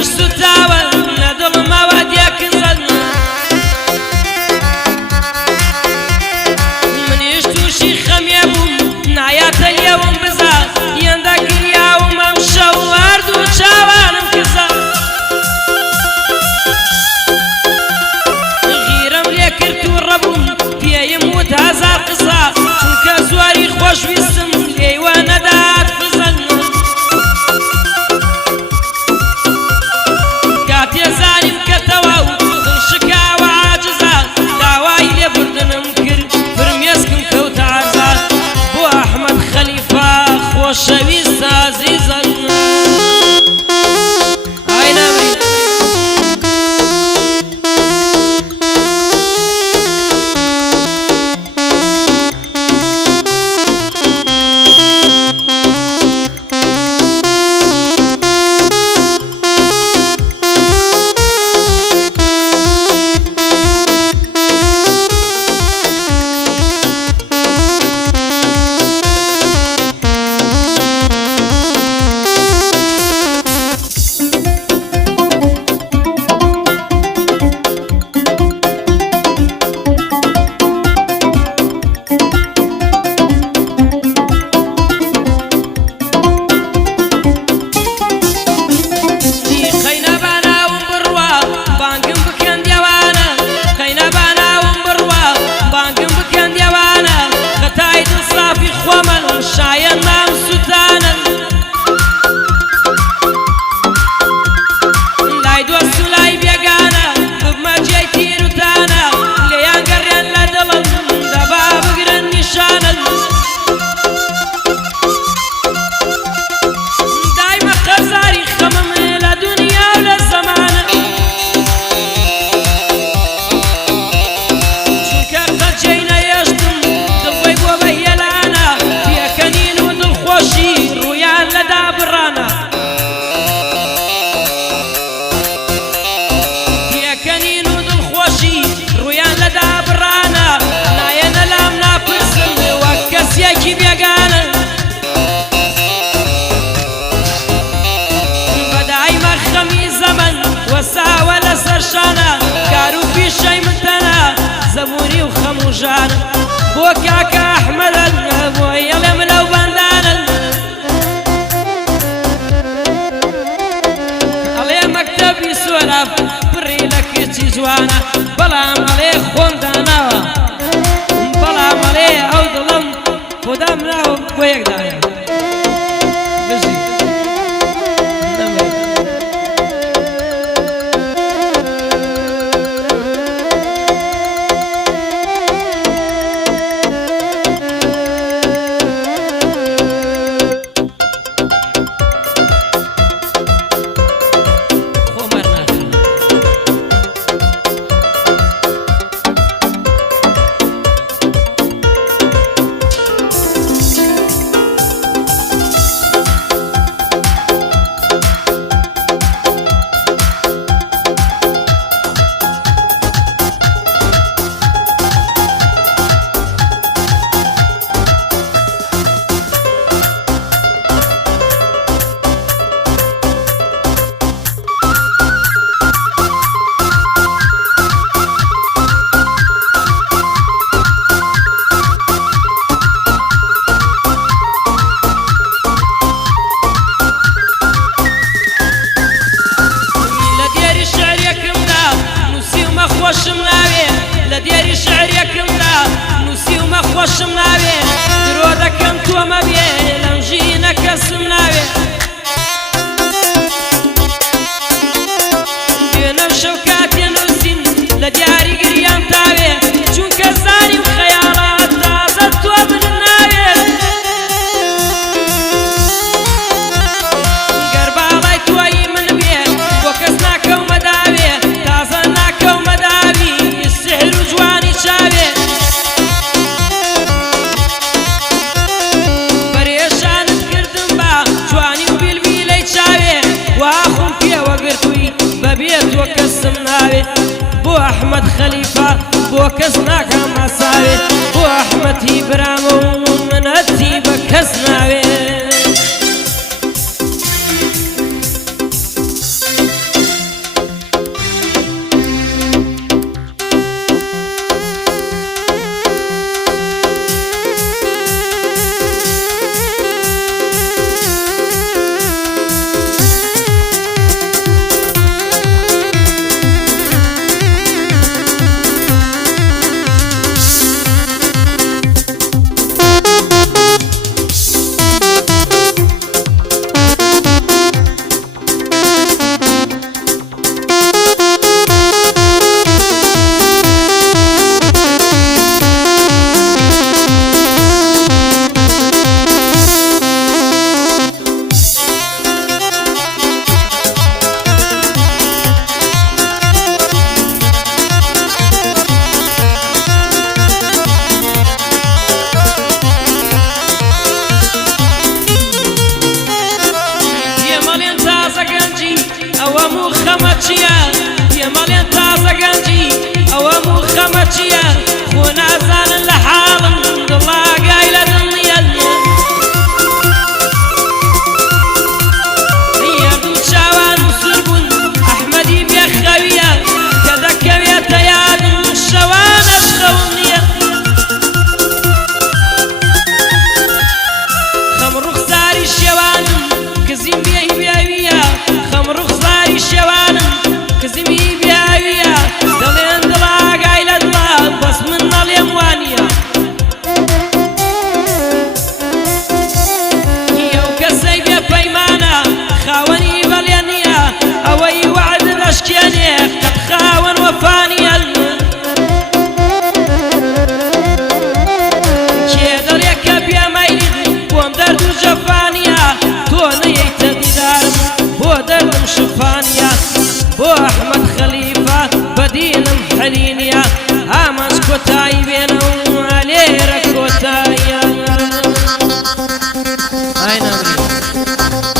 منش سوتاوە لە دڵمەوە دیەکزن منیش تووشی خەمێ بووم نایاتە لێوم بزە یەندە گریاوم ئەم شەو هەردوو چاوانم کزە غیرەم لێ کرد و ڕەبووم پێیم وت هەزار قسە چونکە زواری خۆشویستم لێیوە نەدات بزەن کاتێ زانیم کە تەواو دڵشکاوە عاجزە داوای لێبوردنم کرد فرمێسکم کەوتە عەرزان بۆ ئەحمەد خەلیفە خۆشەویستە عەزیزەن ئای نامرین زەبوونی و خەموژانە بۆ کاکە ئەحمەدن بۆ یەڵێم لەو بەندانن ئەڵێ مەکتەبی سۆرە پڕی لە کچی جوانە بەڵام ئەڵێ خۆم داناوە بەڵام ئەڵێ ئەو دڵم خودام ناوە بۆ یەکدایە بژی خۆشم ناوێ درۆ دەکەم تۆمە بێ لەم ژینە کەسم ناوێ دوێنەم شەو کاتێ نووسین لە دیاری گریان تاوێ چونکە زانیم خەیاڵات تازە تۆ بنم ناوێت گەر باڵای تۆیی من بێ بۆ کەس ناکەومە داوێ تازە ناکەومە داوی سحر و جوانی چاوێ بۆ ئەحمەد خەلیفە بۆ کەس ناکەم ئاساوێ بۆ ئەحمەدی برامە و منەتی بە کەس ناوێ هەنینە ئاماش کۆتایی بێنە و لێرە کۆتاییە ئای نامری